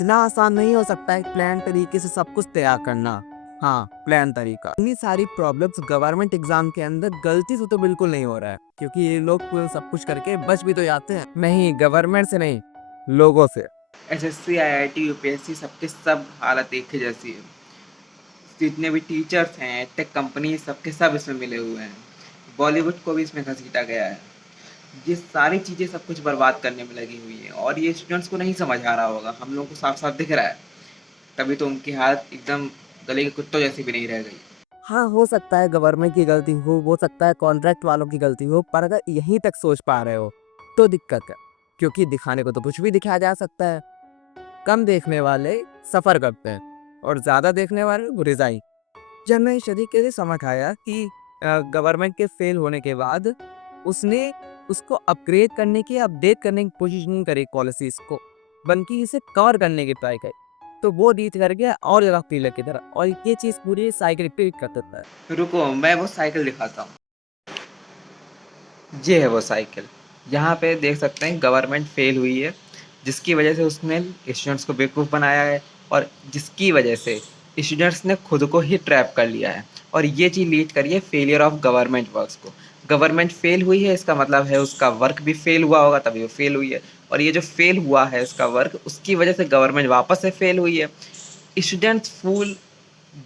इतना आसान नहीं हो सकता है प्लान तरीके से सब कुछ तैयार करना। हाँ, प्लान तरीका। इतनी सारी प्रॉब्लम्स गवर्नमेंट एग्जाम के अंदर गलती से तो बिल्कुल नहीं हो रहा है, क्योंकि ये लोग सब कुछ करके बच भी तो जाते हैं। नहीं, गवर्नमेंट से नहीं, लोगों से। एसएससी, आईआईटी, यूपीएससी सबके सब हालत एक ही जैसी है। जितने भी टीचर्स हैं, टेक कंपनी सबके सब इसमें मिले हुए हैं। बॉलीवुड को भी इसमें घसीटा गया है। ये सारी चीज़ें सब कुछ बर्बाद करने में लगी हुई हैं और ये स्टूडेंट्स को नहीं समझ आ रहा होगा। हम लोगों को साफ साफ दिख रहा है, तभी तो उनकी हालत एकदम गले के कुत्तों जैसी भी नहीं रह गई। हाँ, हो सकता है गवर्नमेंट की गलती हो सकता है कॉन्ट्रैक्ट वालों की गलती हो, पर अगर यहीं तक सोच पा रहे हो तो दिक्कत है, क्योंकि दिखाने को तो कुछ भी दिखाया जा सकता है। कम देखने वाले सफर करते हैं और ज्यादा देखने वाले रिजाइन। जब मैं इस तरीके से समझ आया कि गवर्नमेंट के फेल होने के बाद उसने उसको अपग्रेड करने की, अपडेट करने की कोशिश नहीं करी पॉलिसीज को, बल्कि इसे कवर करने की ट्राई करी, तो वो रीच कर गया और ज्यादा फीलर की तरह, और ये चीज पूरी साइकिल रिपीट कर देता है। रुको, मैं वो साइकिल दिखाता हूँ। ये है वो साइकिल। यहाँ पे देख सकते हैं गवर्नमेंट फेल हुई है, जिसकी वजह से उसने स्टूडेंट्स को बेवकूफ़ बनाया है और जिसकी वजह से स्टूडेंट्स ने खुद को ही ट्रैप कर लिया है। और ये चीज़ लीड करी है फेलियर ऑफ गवर्नमेंट वर्क्स को। गवर्नमेंट फेल हुई है, इसका मतलब है उसका वर्क भी फेल हुआ होगा, तभी वो फेल हुई है। और ये जो फेल हुआ है उसका वर्क, उसकी वजह से गवर्नमेंट वापस से फेल हुई है। स्टूडेंट्स फूल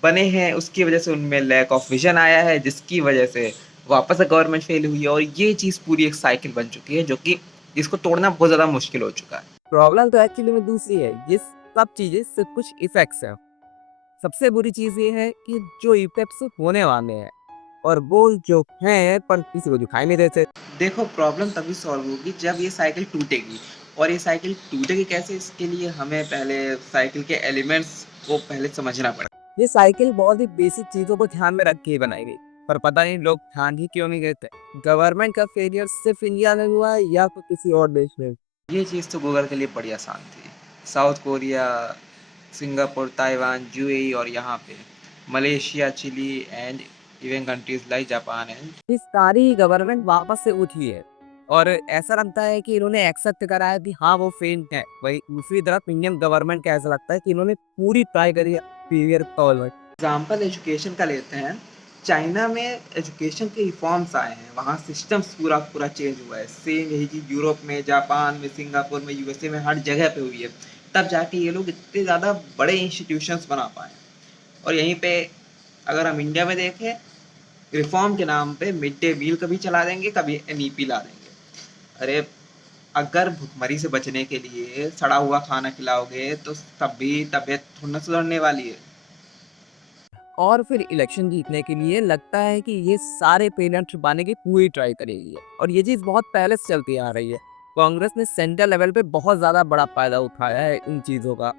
बने हैं, उसकी वजह से उनमें लैक ऑफ विजन आया है, जिसकी वजह से वापस से गवर्नमेंट फेल हुई है। और ये चीज़ पूरी एक साइकिल बन चुकी है, जो कि जिसको तोड़ना बहुत ज़्यादा मुश्किल हो चुका है। प्रॉब्लम तो एक्चुअली में दूसरी है, ये सब चीजें सिर्फ कुछ इफेक्ट्स हैं। सबसे बुरी चीज ये है कि जो इफेक्ट्स होने वाले हैं, और वो जो हैं पर किसी को दिखाई नहीं देते। देखो, प्रॉब्लम तभी सॉल्व होगी जब ये साइकिल टूटेगी। और ये साइकिल टूटेगी कैसे, इसके लिए हमें पहले साइकिल के एलिमेंट्स को पहले समझना पड़ेगा। ये साइकिल बहुत ही बेसिक चीजों को ध्यान में रख के ही बनाई गई, पर पता नहीं लोग ध्यान ही क्यों नहीं देते। गवर्नमेंट का फेलियर सिर्फ इंडिया में हुआ है या फिर किसी और देश में? ये चीज़ तो गूगल के लिए बड़ी आसान थी। South Korea, Singapore, Taiwan, UAE और यहाँ पे Malaysia, Chile and even countries like Japan and. ये सारी गवर्नमेंट वापस से उठी है, और ऐसा लगता है कि इन्होंने एक्सेप्ट करा है कि हाँ वो फेल है। वही दूसरी तरफ इंडियन गवर्नमेंट का ऐसा लगता है कि इन्होंने पूरी ट्राई करी है फेलियर सॉल्व। एग्जाम्पल एजुकेशन का लेते हैं। चाइना में एजुकेशन के रिफॉर्म्स आए हैं, वहाँ सिस्टम्स पूरा पूरा चेंज हुआ है। सेम यही चीज़ यूरोप में, जापान में, सिंगापुर में, यूएसए में, हर जगह पे हुई है। तब जाके ये लोग इतने ज़्यादा बड़े इंस्टीट्यूशंस बना पाए। और यहीं पे अगर हम इंडिया में देखें, रिफॉर्म के नाम पे मिड डे मील कभी चला देंगे, कभी एनईपी ला देंगे। अरे, अगर भुखमरी से बचने के लिए सड़ा हुआ खाना खिलाओगे तो तब भी तबीयत थोड़ी ना सुधरने वाली है। और फिर इलेक्शन जीतने के लिए लगता है कि ये सारे पेरेंट छुपाने की पूरी ट्राई करेगी, और ये चीज़ बहुत पहले से चलती आ रही है। कांग्रेस ने सेंट्रल लेवल पे बहुत ज़्यादा बड़ा फायदा उठाया है इन चीज़ों का,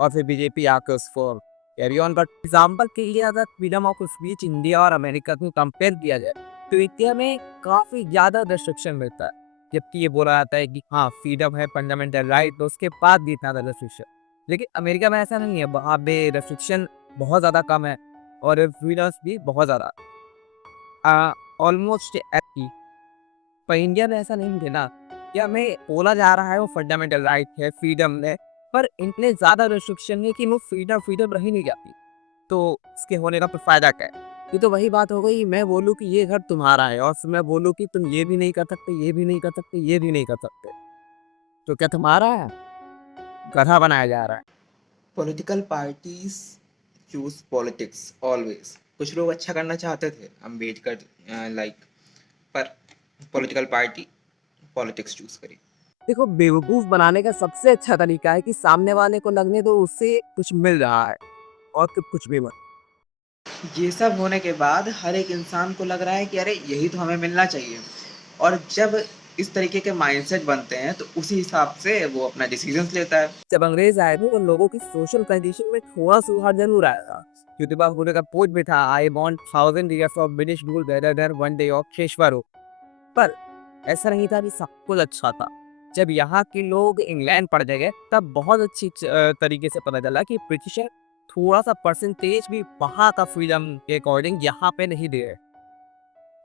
और फिर बीजेपी आके उसको कैरी ऑन कर। एग्जाम्पल के लिए अगर फ्रीडम ऑफ स्पीच इंडिया और अमेरिका को कंपेयर किया जाए, तो इंडिया में काफ़ी ज़्यादा रेस्ट्रिक्शन मिलता है, जबकि ये बोला जाता है कि हाँ फ्रीडम है, फंडामेंटल राइट, तो उसके बाद भी इतना ज़्यादा रेस्ट्रिक्शन। लेकिन अमेरिका में ऐसा नहीं है, वहाँ पे रेस्ट्रिक्शन बहुत ज़्यादा कम है और फ्रीडम्स भी बहुत ज़्यादा ऑलमोस्ट एप्टी। पर इंडिया में ऐसा नहीं है ना, कि हमें बोला जा रहा है वो फंडामेंटल राइट है, फ्रीडम है, पर इतने ज़्यादा रिस्ट्रिक्शन है कि वो फ्रीडम फ्रीडम रह ही नहीं जाती। तो इसके होने का फिर फायदा क्या है? ये तो वही बात हो गई, मैं बोलूँ कि ये घर तुम्हारा है और फिर मैं बोलूँ कि तुम ये भी नहीं कर सकते, ये भी नहीं कर सकते, ये भी नहीं कर सकते, तो क्या तुम्हारा है? गधा बनाया जा रहा है। Political parties choose politics always. कुछ लोग अच्छा करना चाहते थे, अम्बेडकर लाइक, पर पॉलिटिकल पार्टी पॉलिटिक्स चूज करी। देखो, बेवकूफ बनाने का सबसे अच्छा तरीका है कि सामने वाले को लगने दो उससे कुछ मिल रहा है, और फिर कुछ भी मत। ये सब होने के बाद हर एक इंसान को लग रहा है कि अरे यही तो हमें मिलना चाहिए। और जब इस तरीके के माइंडसेट बनते हैं तो उसी हिसाब से वो अपना डिसीजंस लेता है। जब अंग्रेज आए थे तो लोगों की सोशल कंडीशन में थोड़ा सुधार जरूर आया था। ज्योतिबा फुले का पोट भी था, I want 1000 years of British rule rather than 1 day of Peshwa. पर ऐसा नहीं था कि सब कुछ अच्छा था। जब यहाँ के लोग इंग्लैंड पढ़ गए तब बहुत अच्छी तरीके से पता चला कि ब्रिटिशर थोड़ा सा परसेंटेज भी वहाँ का फ्रीडम के अकॉर्डिंग यहाँ पे नहीं दे रहे।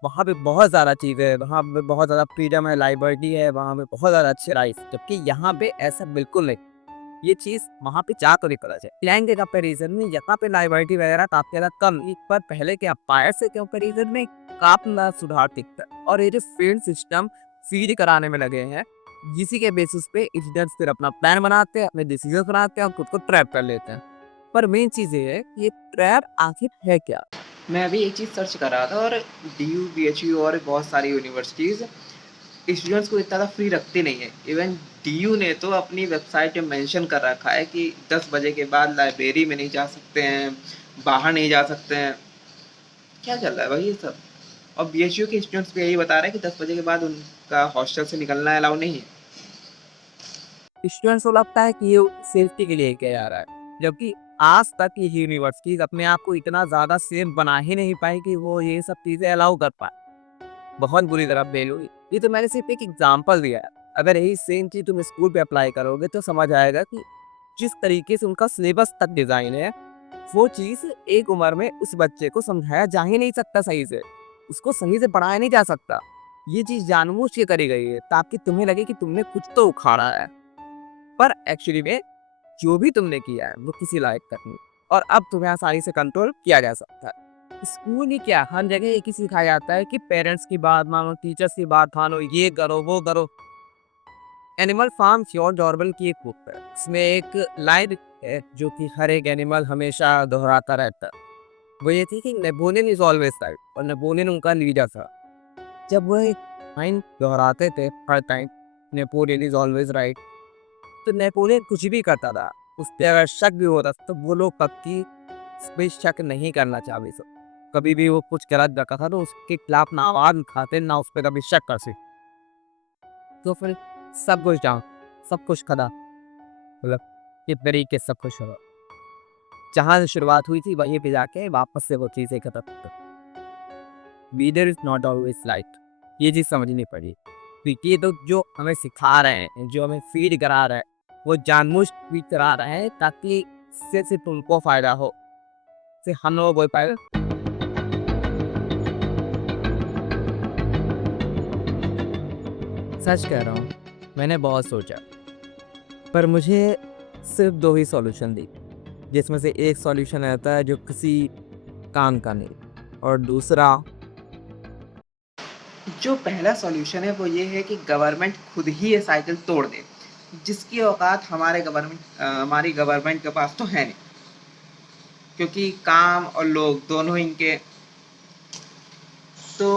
वहाँ पे बहुत ज़्यादा चीज़ें है, वहाँ पे बहुत ज़्यादा फ्रीडम है, लाइबर्टी है, वहाँ पे बहुत ज़्यादा अच्छे राइट्स, जबकि यहाँ पे ऐसा बिल्कुल नहीं। ये चीज़ वहाँ पे जा तो नहीं पता चली। प्लान के कंपैरिजन में यहाँ पे लायबिलिटी वगैरह काफ़ी ज़्यादा कम थी, पर पहले के अम्पायर से कंपैरिजन में काफ़ी ज़्यादा सुधार दिखता है। और ये जो फील्ड सिस्टम फीड कराने में लगे हैं, इसी के बेसिस पे स्टूडेंट्स फिर अपना प्लान बनाते हैं, अपने डिसीजन बनाते हैं और खुद को ट्रैप कर लेते हैं। पर मेन चीज़ ये है कि ये ट्रैप आखिर है क्या? मैं अभी एक चीज़ सर्च कर रहा था और DU, BHU और बहुत सारी यूनिवर्सिटीज़ स्टूडेंट्स को इतना ज़्यादा फ्री रखती नहीं है। इवन DU ने तो अपनी वेबसाइट पे मेंशन कर रखा है कि 10 बजे के बाद लाइब्रेरी में नहीं जा सकते हैं, बाहर नहीं जा सकते हैं। क्या चल रहा है भाई ये सब? और BHU के स्टूडेंट्स भी यही बता रहे हैं कि 10 बजे के बाद उनका हॉस्टल से निकलना अलाउ नहीं है। स्टूडेंट्स को लगता है कि ये सेफ्टी के लिए किया जा रहा है, जबकि आज तक ये यूनिवर्सिटीज अपने आप को इतना ज़्यादा सेफ बना ही नहीं पाई कि वो ये सब चीज़ें अलाउ कर पाए। बहुत बुरी तरह फेल हुई। ये तो मैंने सिर्फ एक एग्जांपल दिया है। अगर यही सेम चीज़ तुम स्कूल पे अप्लाई करोगे तो समझ आएगा कि जिस तरीके से उनका सिलेबस तक डिज़ाइन है, वो चीज़ एक उम्र में उस बच्चे को समझाया जा ही नहीं सकता सही से। उसको सही से पढ़ाया नहीं जा सकता। ये चीज़ जानबूझ के करी गई है ताकि तुम्हें लगे कि तुमने कुछ तो उखाड़ा है। पर एक्चुअली में जो भी तुमने किया है वो किसी लायक तक नहीं, और अब तुम्हें आसानी से कंट्रोल किया जा सकता है। स्कूल ही क्या, हर जगह एक ही सिखाया जाता है कि पेरेंट्स की बात मानो, टीचर्स की बात मानो, ये करो वो करो। एनिमल फार्म श्योर डॉर्बल की एक बुक है, इसमें एक लाइन है जो कि हर एक एनिमल हमेशा दोहराता रहता है। वो ये थी कि नेपोलियन इज ऑलवेज राइट, और नेपोलियन उनका लीडर था। जब वो एक लाइन दोहराते थे हर time, Napoleon is always right, तो नेपोलियन कुछ भी करता था, उस पे अगर शक भी होता तो वो लोग कभी उस पे शक नहीं करना चाहते थे। कभी भी वो कुछ गलत करता था तो उसके खिलाफ ना आवाज उठाते ना उस पर कभी शक करते। तो फिर सब कुछ जाओ, सब कुछ खड़ा, मतलब इस तरीके से सब कुछ हुआ। जहाँ से शुरुआत हुई थी वहीं पे जाके वापस से वो चीज़ें खत्म हो। Leader is not always right, ये चीज़ समझनी पड़ी। क्योंकि ये तो जो हमें सिखा रहे हैं, जो हमें फीड करा रहे हैं, वो जानबूझ फीड करा रहे हैं ताकि इससे सिर्फ उनको फायदा हो, सिर्फ हम लोग बोल पाए। सच कह रहा हूँ, मैंने बहुत सोचा, पर मुझे सिर्फ दो ही सॉल्यूशन दी, जिसमें से एक सॉल्यूशन रहता है जो किसी काम का नहीं, और दूसरा जो पहला सॉल्यूशन है वो ये है कि गवर्नमेंट खुद ही ये साइकिल तोड़ दे, जिसकी औकात हमारी गवर्नमेंट के पास तो है नहीं, क्योंकि काम और लोग दोनों ही इनके। तो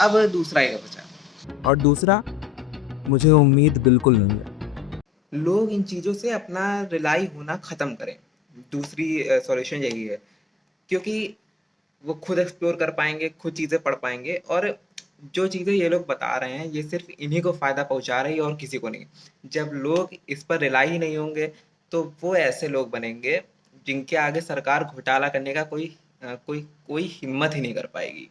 अब दूसरा ही बचा। और दूसरा मुझे उम्मीद बिल्कुल नहीं है। लोग इन चीज़ों से अपना रिलाई होना ख़त्म करें। दूसरी सॉल्यूशन यही है, क्योंकि वो खुद एक्सप्लोर कर पाएंगे, खुद चीज़ें पढ़ पाएंगे, और जो चीज़ें ये लोग बता रहे हैं ये सिर्फ इन्हीं को फ़ायदा पहुंचा रही है और किसी को नहीं। जब लोग इस पर रिलाई ही नहीं होंगे तो वो ऐसे लोग बनेंगे जिनके आगे सरकार घोटाला करने का कोई हिम्मत ही नहीं कर पाएगी।